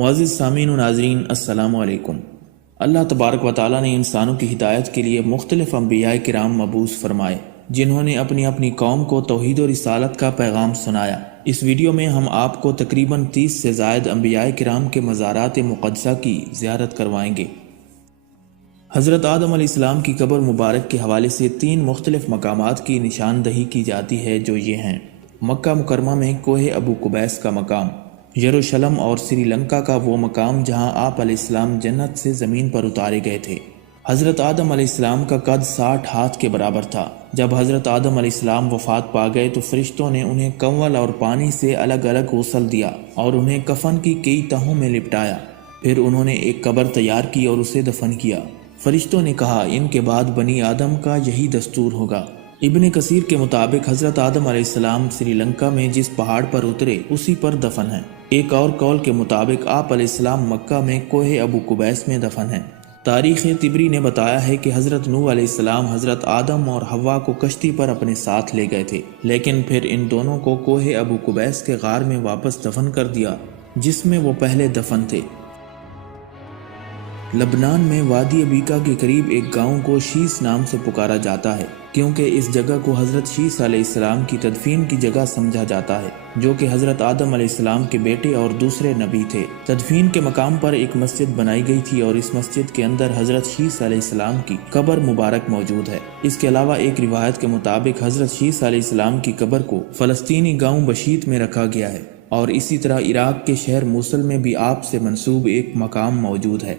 معزز سامعین و ناظرین، السلام علیکم۔ اللہ تبارک و تعالیٰ نے انسانوں کی ہدایت کے لیے مختلف انبیاء کرام مبعوث فرمائے، جنہوں نے اپنی اپنی قوم کو توحید و رسالت کا پیغام سنایا۔ اس ویڈیو میں ہم آپ کو تقریباً 30 سے زائد انبیاء کرام کے مزارات مقدسہ کی زیارت کروائیں گے۔ حضرت آدم علیہ السلام کی قبر مبارک کے حوالے سے 3 مختلف مقامات کی نشاندہی کی جاتی ہے، جو یہ ہیں: مکہ مکرمہ میں کوہ ابو قبیس کا مقام، یروشلم اور سری لنکا کا وہ مقام جہاں آپ علیہ السلام جنت سے زمین پر اتارے گئے تھے۔ حضرت آدم علیہ السلام کا قد 60 ہاتھ کے برابر تھا۔ جب حضرت آدم علیہ السلام وفات پا گئے تو فرشتوں نے انہیں کنول اور پانی سے الگ الگ غسل دیا اور انہیں کفن کی کئی تہوں میں لپٹایا۔ پھر انہوں نے ایک قبر تیار کی اور اسے دفن کیا۔ فرشتوں نے کہا، ان کے بعد بنی آدم کا یہی دستور ہوگا۔ ابن کثیر کے مطابق حضرت آدم علیہ السلام سری لنکا میں جس پہاڑ پر اترے اسی پر دفن ہیں۔ ایک اور قول کے مطابق آپ علیہ السلام مکہ میں کوہ ابو قبیس میں دفن ہیں۔ تاریخ طبری نے بتایا ہے کہ حضرت نوح علیہ السلام حضرت آدم اور حوا کو کشتی پر اپنے ساتھ لے گئے تھے، لیکن پھر ان دونوں کو کوہ ابو قبیس کے غار میں واپس دفن کر دیا جس میں وہ پہلے دفن تھے۔ لبنان میں وادی عبیقہ کے قریب ایک گاؤں کو شیس نام سے پکارا جاتا ہے، کیونکہ اس جگہ کو حضرت شیس علیہ السلام کی تدفین کی جگہ سمجھا جاتا ہے، جو کہ حضرت آدم علیہ السلام کے بیٹے اور دوسرے نبی تھے۔ تدفین کے مقام پر ایک مسجد بنائی گئی تھی اور اس مسجد کے اندر حضرت شیس علیہ السلام کی قبر مبارک موجود ہے۔ اس کے علاوہ ایک روایت کے مطابق حضرت شیس علیہ السلام کی قبر کو فلسطینی گاؤں بشیت میں رکھا گیا ہے، اور اسی طرح عراق کے شہر موصل میں بھی آپ سے منسوب ایک مقام موجود ہے۔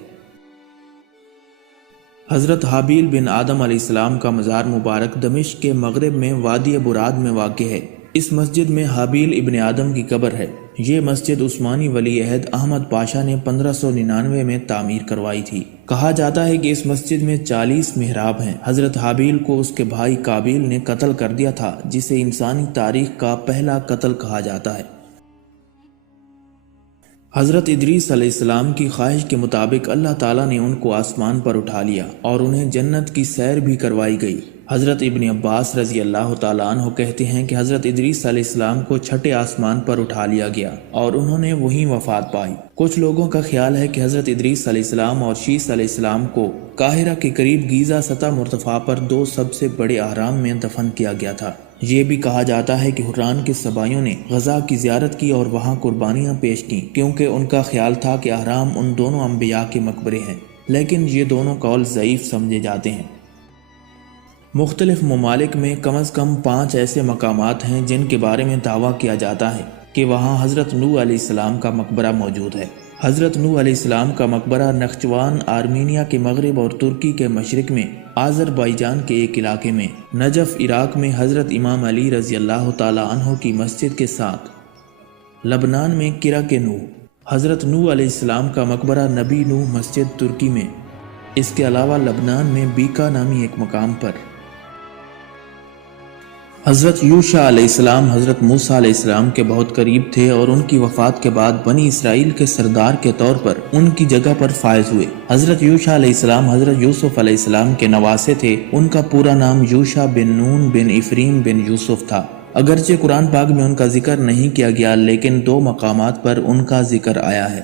حضرت حابیل بن آدم علیہ السلام کا مزار مبارک دمشق کے مغرب میں وادی براد میں واقع ہے۔ اس مسجد میں حابیل ابن آدم کی قبر ہے۔ یہ مسجد عثمانی ولی عہد احمد پاشا نے 1599 میں تعمیر کروائی تھی۔ کہا جاتا ہے کہ اس مسجد میں 40 محراب ہیں۔ حضرت حابیل کو اس کے بھائی قابیل نے قتل کر دیا تھا، جسے انسانی تاریخ کا پہلا قتل کہا جاتا ہے۔ حضرت ادریس علیہ السلام کی خواہش کے مطابق اللہ تعالیٰ نے ان کو آسمان پر اٹھا لیا اور انہیں جنت کی سیر بھی کروائی گئی۔ حضرت ابن عباس رضی اللہ تعالیٰ عنہ کہتے ہیں کہ حضرت ادریس علیہ السلام کو چھٹے آسمان پر اٹھا لیا گیا اور انہوں نے وہیں وفات پائی۔ کچھ لوگوں کا خیال ہے کہ حضرت ادریس علیہ السلام اور شیس علیہ السلام کو قاہرہ کے قریب گیزا سطح مرتفع پر 2 سب سے بڑے اہرام میں دفن کیا گیا تھا۔ یہ بھی کہا جاتا ہے کہ حران کے سبائیوں نے غزہ کی زیارت کی اور وہاں قربانیاں پیش کیں، کیونکہ ان کا خیال تھا کہ اہرام ان دونوں انبیاء کے مقبرے ہیں، لیکن یہ دونوں قول ضعیف سمجھے جاتے ہیں۔ مختلف ممالک میں کم از کم 5 ایسے مقامات ہیں جن کے بارے میں دعویٰ کیا جاتا ہے کہ وہاں حضرت نوح علیہ السلام کا مقبرہ موجود ہے۔ حضرت نوح علیہ السلام کا مقبرہ نخچوان آرمینیا کے مغرب اور ترکی کے مشرق میں، آذربائیجان کے ایک علاقے میں، نجف عراق میں حضرت امام علی رضی اللہ تعالیٰ عنہ کی مسجد کے ساتھ، لبنان میں کرک نوح، حضرت نوح علیہ السلام کا مقبرہ نبی نوح مسجد ترکی میں، اس کے علاوہ لبنان میں بیکا نامی ایک مقام پر حضرت یوشع علیہ السلام حضرت موسیٰ علیہ السلام کے بہت قریب تھے اور ان کی وفات کے بعد بنی اسرائیل کے سردار کے طور پر ان کی جگہ پر فائز ہوئے۔ حضرت یوشع علیہ السلام حضرت یوسف علیہ السلام کے نواسے تھے۔ ان کا پورا نام یوشع بن نون بن افریم بن یوسف تھا۔ اگرچہ قرآن پاک میں ان کا ذکر نہیں کیا گیا، لیکن 2 مقامات پر ان کا ذکر آیا ہے۔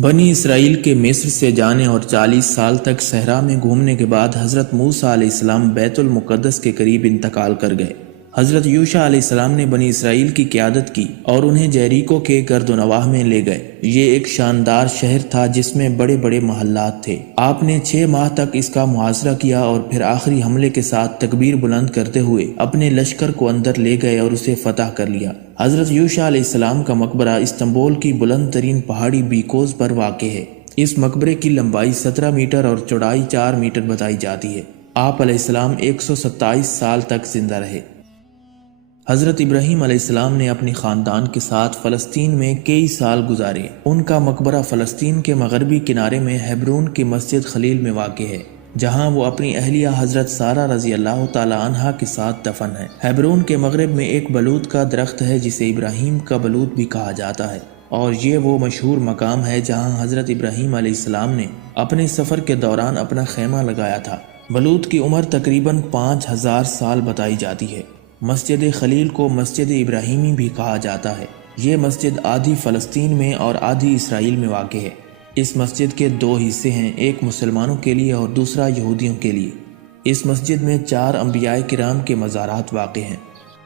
بنی اسرائیل کے مصر سے جانے اور 40 سال تک صحرا میں گھومنے کے بعد حضرت موسیٰ علیہ السلام بیت المقدس کے قریب انتقال کر گئے۔ حضرت یوشع علیہ السلام نے بنی اسرائیل کی قیادت کی اور انہیں جیریکو کے گرد و نواح میں لے گئے۔ یہ ایک شاندار شہر تھا جس میں بڑے بڑے محلات تھے۔ آپ نے 6 ماہ تک اس کا محاصرہ کیا اور پھر آخری حملے کے ساتھ تکبیر بلند کرتے ہوئے اپنے لشکر کو اندر لے گئے اور اسے فتح کر لیا۔ حضرت یوشع علیہ السلام کا مقبرہ استنبول کی بلند ترین پہاڑی بیکوز پر واقع ہے۔ اس مقبرے کی لمبائی 17 میٹر اور چوڑائی 4 میٹر بتائی جاتی ہے۔ آپ علیہ السلام 127 سال تک زندہ رہے۔ حضرت ابراہیم علیہ السلام نے اپنی خاندان کے ساتھ فلسطین میں کئی سال گزارے۔ ان کا مقبرہ فلسطین کے مغربی کنارے میں ہیبرون کی مسجد خلیل میں واقع ہے، جہاں وہ اپنی اہلیہ حضرت سارہ رضی اللہ تعالی عنہا کے ساتھ دفن ہے۔ ہیبرون کے مغرب میں ایک بلوط کا درخت ہے جسے ابراہیم کا بلوط بھی کہا جاتا ہے، اور یہ وہ مشہور مقام ہے جہاں حضرت ابراہیم علیہ السلام نے اپنے سفر کے دوران اپنا خیمہ لگایا تھا۔ بلوط کی عمر تقریباً 5000 سال بتائی جاتی ہے۔ مسجد خلیل کو مسجد ابراہیمی بھی کہا جاتا ہے۔ یہ مسجد آدھی فلسطین میں اور آدھی اسرائیل میں واقع ہے۔ اس مسجد کے دو حصے ہیں، ایک مسلمانوں کے لیے اور دوسرا یہودیوں کے لیے۔ اس مسجد میں 4 انبیاء کرام کے مزارات واقع ہیں۔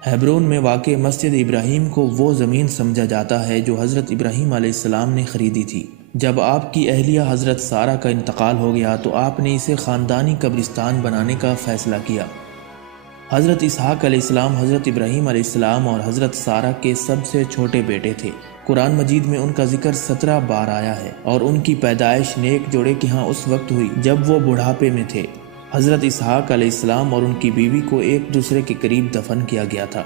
ہیبرون میں واقع مسجد ابراہیم کو وہ زمین سمجھا جاتا ہے جو حضرت ابراہیم علیہ السلام نے خریدی تھی۔ جب آپ کی اہلیہ حضرت سارہ کا انتقال ہو گیا تو آپ نے اسے خاندانی قبرستان بنانے کا فیصلہ کیا۔ حضرت اسحاق علیہ السلام حضرت ابراہیم علیہ السلام اور حضرت سارہ کے سب سے چھوٹے بیٹے تھے۔ قرآن مجید میں ان کا ذکر 17 بار آیا ہے اور ان کی پیدائش نیک جوڑے کے ہاں اس وقت ہوئی جب وہ بڑھاپے میں تھے۔ حضرت اسحاق علیہ السلام اور ان کی بیوی کو ایک دوسرے کے قریب دفن کیا گیا تھا۔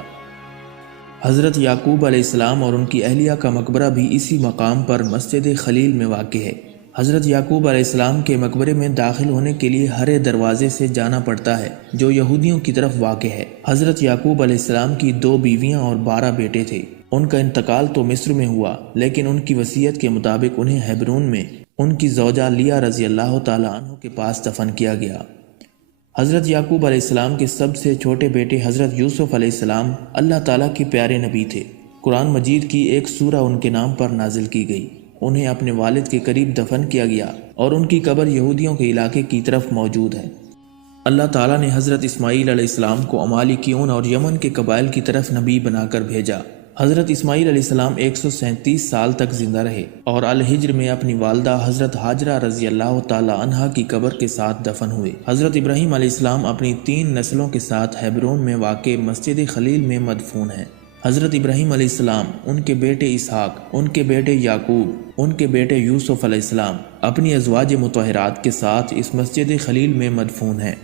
حضرت یعقوب علیہ السلام اور ان کی اہلیہ کا مقبرہ بھی اسی مقام پر مسجد خلیل میں واقع ہے۔ حضرت یعقوب علیہ السلام کے مقبرے میں داخل ہونے کے لیے ہرے دروازے سے جانا پڑتا ہے جو یہودیوں کی طرف واقع ہے۔ حضرت یعقوب علیہ السلام کی 2 بیویاں اور 12 بیٹے تھے۔ ان کا انتقال تو مصر میں ہوا، لیکن ان کی وصیت کے مطابق انہیں ہیبرون میں ان کی زوجہ لیا رضی اللہ تعالیٰ عنہ کے پاس دفن کیا گیا۔ حضرت یعقوب علیہ السلام کے سب سے چھوٹے بیٹے حضرت یوسف علیہ السلام اللہ تعالیٰ کے پیارے نبی تھے۔ قرآن مجید کی ایک سورہ ان کے نام پر نازل کی گئی۔ انہیں اپنے والد کے قریب دفن کیا گیا اور ان کی قبر یہودیوں کے علاقے کی طرف موجود ہے۔ اللہ تعالیٰ نے حضرت اسماعیل علیہ السلام کو عمالیکیون اور یمن کے قبائل کی طرف نبی بنا کر بھیجا۔ حضرت اسماعیل علیہ السلام 137 سال تک زندہ رہے اور الحجر میں اپنی والدہ حضرت ہاجرہ رضی اللہ تعالی عنہا کی قبر کے ساتھ دفن ہوئے۔ حضرت ابراہیم علیہ السلام اپنی 3 نسلوں کے ساتھ ہیبرون میں واقع مسجد خلیل میں مدفون ہیں۔ حضرت ابراہیم علیہ السلام، ان کے بیٹے اسحاق، ان کے بیٹے یعقوب، ان کے بیٹے یوسف علیہ السلام اپنی ازواج مطہرات کے ساتھ اس مسجد خلیل میں مدفون ہیں۔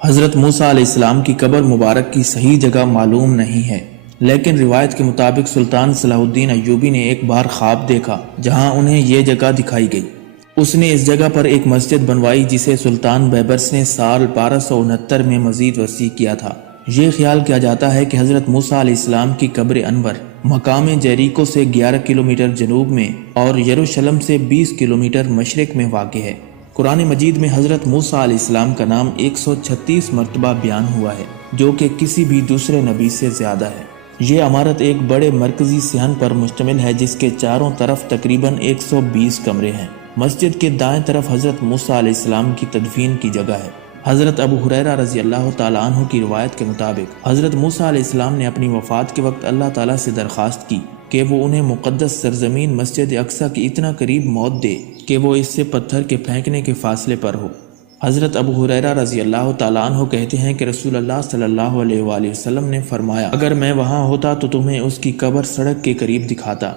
حضرت موسیٰ علیہ السلام کی قبر مبارک کی صحیح جگہ معلوم نہیں ہے، لیکن روایت کے مطابق سلطان صلاح الدین ایوبی نے ایک بار خواب دیکھا جہاں انہیں یہ جگہ دکھائی گئی۔ اس نے اس جگہ پر ایک مسجد بنوائی جسے سلطان بیبرس نے سال 1269 میں مزید وسیع کیا تھا۔ یہ خیال کیا جاتا ہے کہ حضرت موسیٰ علیہ السلام کی قبر انور مقام جیریکو سے 11 کلومیٹر جنوب میں اور یروشلم سے 20 کلومیٹر مشرق میں واقع ہے۔ قرآن مجید میں حضرت موسیٰ علیہ السلام کا نام 136 مرتبہ بیان ہوا ہے، جو کہ کسی بھی دوسرے نبی سے زیادہ ہے۔ یہ عمارت ایک بڑے مرکزی صحن پر مشتمل ہے جس کے چاروں طرف تقریباً 120 کمرے ہیں۔ مسجد کے دائیں طرف حضرت موسیٰ علیہ السلام کی تدفین کی جگہ ہے۔ حضرت ابو ہریرہ رضی اللہ تعالیٰ عنہ کی روایت کے مطابق حضرت موسیٰ علیہ السلام نے اپنی وفات کے وقت اللہ تعالیٰ سے درخواست کی کہ وہ انہیں مقدس سرزمین مسجد اقصیٰ کے اتنا قریب موت دے کہ وہ اس سے پتھر کے پھینکنے کے فاصلے پر ہو۔ حضرت ابو ہریرہ رضی اللہ تعالیٰ عنہ کہتے ہیں کہ رسول اللہ صلی اللہ علیہ وآلہ وسلم نے فرمایا، اگر میں وہاں ہوتا تو تمہیں اس کی قبر سڑک کے قریب دکھاتا۔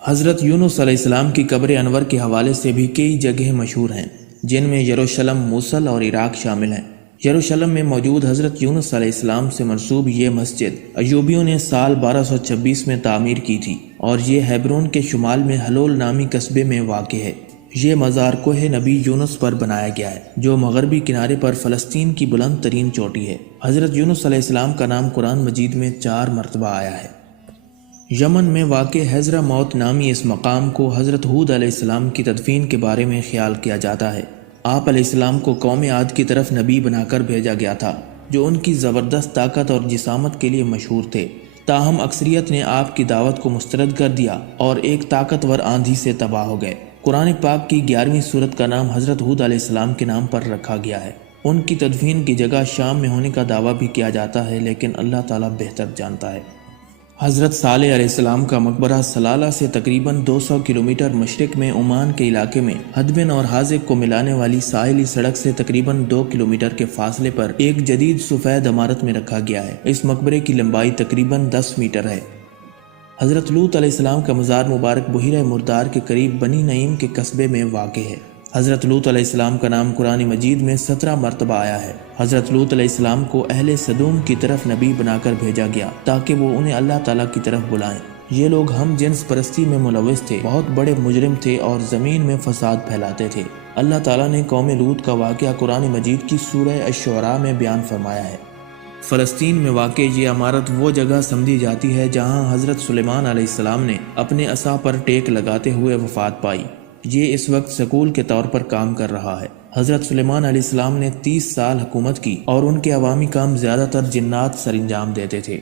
حضرت یونس علیہ السلام کی قبر انور کے حوالے سے بھی کئی جگہیں مشہور ہیں، جن میں یروشلم، موصل اور عراق شامل ہیں۔ یروشلم میں موجود حضرت یونس علیہ السلام سے منسوب یہ مسجد ایوبیوں نے سال 1226 میں تعمیر کی تھی اور یہ ہیبرون کے شمال میں حلول نامی قصبے میں واقع ہے۔ یہ مزار کوہ نبی یونس پر بنایا گیا ہے جو مغربی کنارے پر فلسطین کی بلند ترین چوٹی ہے۔ حضرت یونس علیہ السلام کا نام قرآن مجید میں 4 مرتبہ آیا ہے۔ یمن میں واقع حضرہ موت نامی اس مقام کو حضرت ہود علیہ السلام کی تدفین کے بارے میں خیال کیا جاتا ہے۔ آپ علیہ السلام کو قوم عاد کی طرف نبی بنا کر بھیجا گیا تھا جو ان کی زبردست طاقت اور جسامت کے لیے مشہور تھے، تاہم اکثریت نے آپ کی دعوت کو مسترد کر دیا اور ایک طاقتور آندھی سے تباہ ہو گئے۔ قرآن پاک کی 11ویں سورت کا نام حضرت ہود علیہ السلام کے نام پر رکھا گیا ہے۔ ان کی تدفین کی جگہ شام میں ہونے کا دعویٰ بھی کیا جاتا ہے، لیکن اللہ تعالیٰ بہتر جانتا ہے۔ حضرت صالح علیہ السلام کا مقبرہ سلالہ سے تقریباً 200 کلومیٹر مشرق میں عمان کے علاقے میں ہدبن اور حاذق کو ملانے والی ساحلی سڑک سے تقریباً 2 کلومیٹر کے فاصلے پر ایک جدید سفید عمارت میں رکھا گیا ہے۔ اس مقبرے کی لمبائی تقریباً 10 میٹر ہے۔ حضرت لوط علیہ السلام کا مزار مبارک بحیرہ مردار کے قریب بنی نعیم کے قصبے میں واقع ہے۔ حضرت لوط علیہ السلام کا نام قرآن مجید میں 17 مرتبہ آیا ہے۔ حضرت لوط علیہ السلام کو اہل سدوم کی طرف نبی بنا کر بھیجا گیا تاکہ وہ انہیں اللہ تعالیٰ کی طرف بلائیں۔ یہ لوگ ہم جنس پرستی میں ملوث تھے، بہت بڑے مجرم تھے اور زمین میں فساد پھیلاتے تھے۔ اللہ تعالیٰ نے قوم لوط کا واقعہ قرآن مجید کی سورہ الشعراء میں بیان فرمایا ہے۔ فلسطین میں واقع یہ عمارت وہ جگہ سمجھی جاتی ہے جہاں حضرت سلیمان علیہ السلام نے اپنے عصا پر ٹیک لگاتے ہوئے وفات پائی۔ یہ اس وقت سکول کے طور پر کام کر رہا ہے۔ حضرت سلیمان علیہ السلام نے 30 سال حکومت کی اور ان کے عوامی کام زیادہ تر جنات سر انجام دیتے تھے۔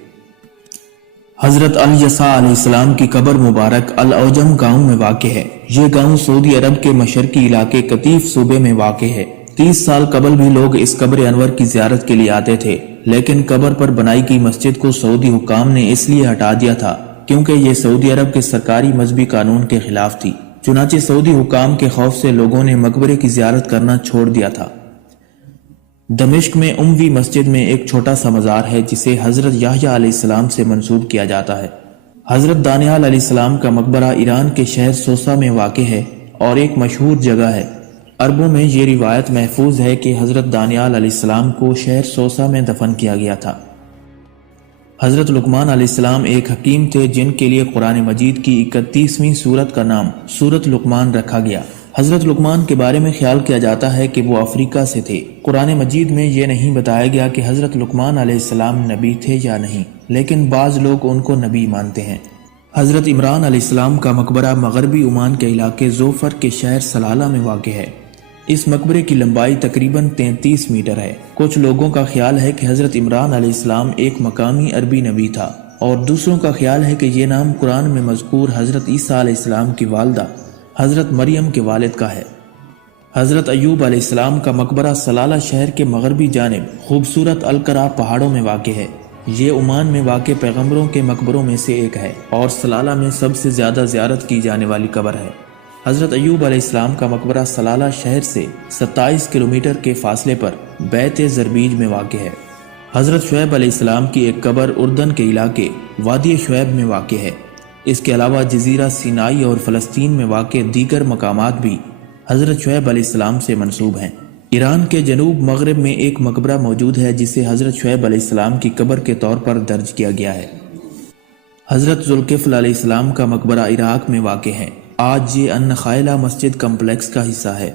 حضرت الیسع علیہ السلام کی قبر مبارک الاوجم گاؤں میں واقع ہے۔ یہ گاؤں سعودی عرب کے مشرقی علاقے قطیف صوبے میں واقع ہے۔ 30 سال قبل بھی لوگ اس قبر انور کی زیارت کے لیے آتے تھے، لیکن قبر پر بنائی گئی مسجد کو سعودی حکام نے اس لیے ہٹا دیا تھا کیونکہ یہ سعودی عرب کے سرکاری مذہبی قانون کے خلاف تھی۔ چنانچہ سعودی حکام کے خوف سے لوگوں نے مقبرے کی زیارت کرنا چھوڑ دیا تھا۔ دمشق میں اموی مسجد میں ایک چھوٹا سا مزار ہے جسے حضرت یحییٰ علیہ السلام سے منسوب کیا جاتا ہے۔ حضرت دانیال علیہ السلام کا مقبرہ ایران کے شہر سوسا میں واقع ہے اور ایک مشہور جگہ ہے۔ عربوں میں یہ روایت محفوظ ہے کہ حضرت دانیال علیہ السلام کو شہر سوسا میں دفن کیا گیا تھا۔ حضرت لقمان علیہ السلام ایک حکیم تھے جن کے لیے قرآن مجید کی 31ویں سورت کا نام سورت لقمان رکھا گیا۔ حضرت لقمان کے بارے میں خیال کیا جاتا ہے کہ وہ افریقہ سے تھے۔ قرآن مجید میں یہ نہیں بتایا گیا کہ حضرت لقمان علیہ السلام نبی تھے یا نہیں، لیکن بعض لوگ ان کو نبی مانتے ہیں۔ حضرت عمران علیہ السلام کا مقبرہ مغربی عمان کے علاقے زوفر کے شہر سلالہ میں واقع ہے۔ اس مقبرے کی لمبائی تقریباً 33 میٹر ہے۔ کچھ لوگوں کا خیال ہے کہ حضرت عمران علیہ السلام ایک مقامی عربی نبی تھا، اور دوسروں کا خیال ہے کہ یہ نام قرآن میں مذکور حضرت عیسیٰ علیہ السلام کی والدہ حضرت مریم کے والد کا ہے۔ حضرت ایوب علیہ السلام کا مقبرہ سلالہ شہر کے مغربی جانب خوبصورت القرا پہاڑوں میں واقع ہے۔ یہ عمان میں واقع پیغمبروں کے مقبروں میں سے ایک ہے اور سلالہ میں سب سے زیادہ زیارت کی جانے والی قبر ہے۔ حضرت ایوب علیہ السلام کا مقبرہ سلالہ شہر سے 27 کلومیٹر کے فاصلے پر بیت زربیج میں واقع ہے۔ حضرت شعیب علیہ السلام کی ایک قبر اردن کے علاقے وادی شعیب میں واقع ہے۔ اس کے علاوہ جزیرہ سینائی اور فلسطین میں واقع دیگر مقامات بھی حضرت شعیب علیہ السلام سے منسوب ہیں۔ ایران کے جنوب مغرب میں ایک مقبرہ موجود ہے جسے حضرت شعیب علیہ السلام کی قبر کے طور پر درج کیا گیا ہے۔ حضرت ذوالکفل علیہ السلام کا مقبرہ عراق میں واقع ہے۔ آج یہ النخائلہ مسجد کمپلیکس کا حصہ ہے۔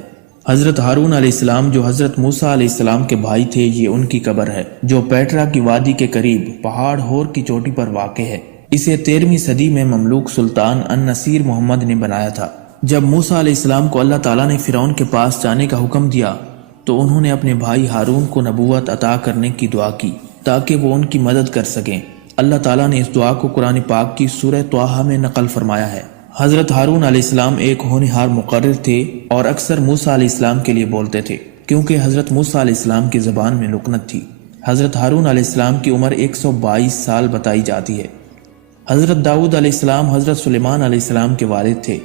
حضرت ہارون علیہ السلام جو حضرت موسیٰ علیہ السلام کے بھائی تھے، یہ ان کی قبر ہے جو پیٹرا کی وادی کے قریب پہاڑ ہور کی چوٹی پر واقع ہے۔ اسے 13ویں صدی میں مملوک سلطان النصیر محمد نے بنایا تھا۔ جب موسیٰ علیہ السلام کو اللہ تعالیٰ نے فرعون کے پاس جانے کا حکم دیا تو انہوں نے اپنے بھائی ہارون کو نبوت عطا کرنے کی دعا کی تاکہ وہ ان کی مدد کر سکیں۔ اللہ تعالیٰ نے اس دعا کو قرآن پاک کی سورہ طٰہٰ میں نقل فرمایا ہے۔ حضرت ہارون علیہ السلام ایک ہونہار مقرر تھے اور اکثر موسیٰ علیہ السلام کے لیے بولتے تھے کیونکہ حضرت موسیٰ علیہ السلام کی زبان میں لکنت تھی۔ حضرت ہارون علیہ السلام کی عمر 122 سال بتائی جاتی ہے۔ حضرت داؤد علیہ السلام حضرت سلیمان علیہ السلام کے والد تھے۔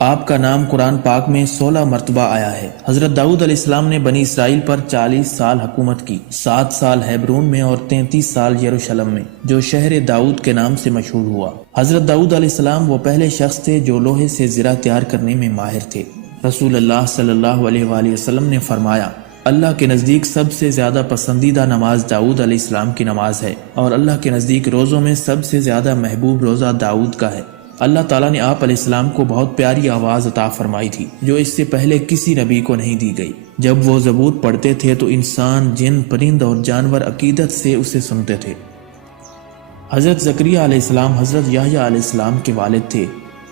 آپ کا نام قرآن پاک میں 16 مرتبہ آیا ہے۔ حضرت داؤد علیہ السلام نے بنی اسرائیل پر 40 سال حکومت کی، 7 سال ہیبرون میں اور 33 سال یروشلم میں، جو شہر داؤد کے نام سے مشہور ہوا۔ حضرت داؤد علیہ السلام وہ پہلے شخص تھے جو لوہے سے زرہ تیار کرنے میں ماہر تھے۔ رسول اللہ صلی اللہ علیہ وآلہ وسلم نے فرمایا، اللہ کے نزدیک سب سے زیادہ پسندیدہ نماز داؤد علیہ السلام کی نماز ہے، اور اللہ کے نزدیک روزوں میں سب سے زیادہ محبوب روزہ داؤد کا ہے۔ اللہ تعالیٰ نے آپ علیہ السلام کو بہت پیاری آواز عطا فرمائی تھی جو اس سے پہلے کسی نبی کو نہیں دی گئی۔ جب وہ زبور پڑھتے تھے تو انسان، جن، پرند اور جانور عقیدت سے اسے سنتے تھے۔ حضرت زکریا علیہ السلام حضرت یحییٰ علیہ السلام کے والد تھے۔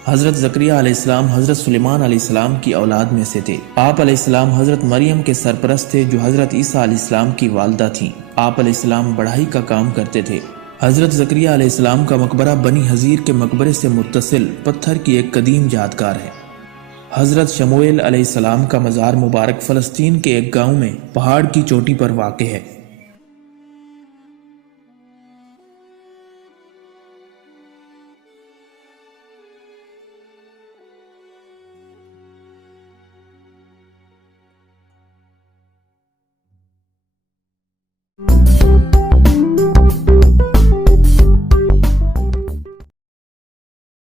حضرت زکریا علیہ السلام حضرت سلیمان علیہ السلام کی اولاد میں سے تھے۔ آپ علیہ السلام حضرت مریم کے سرپرست تھے جو حضرت عیسیٰ علیہ السلام کی والدہ تھیں۔ آپ علیہ السلام بڑھائی کا کام کرتے تھے۔ حضرت زکریا علیہ السلام کا مقبرہ بنی حضیر کے مقبرے سے متصل پتھر کی ایک قدیم یادگار ہے۔ حضرت شموئیل علیہ السلام کا مزار مبارک فلسطین کے ایک گاؤں میں پہاڑ کی چوٹی پر واقع ہے۔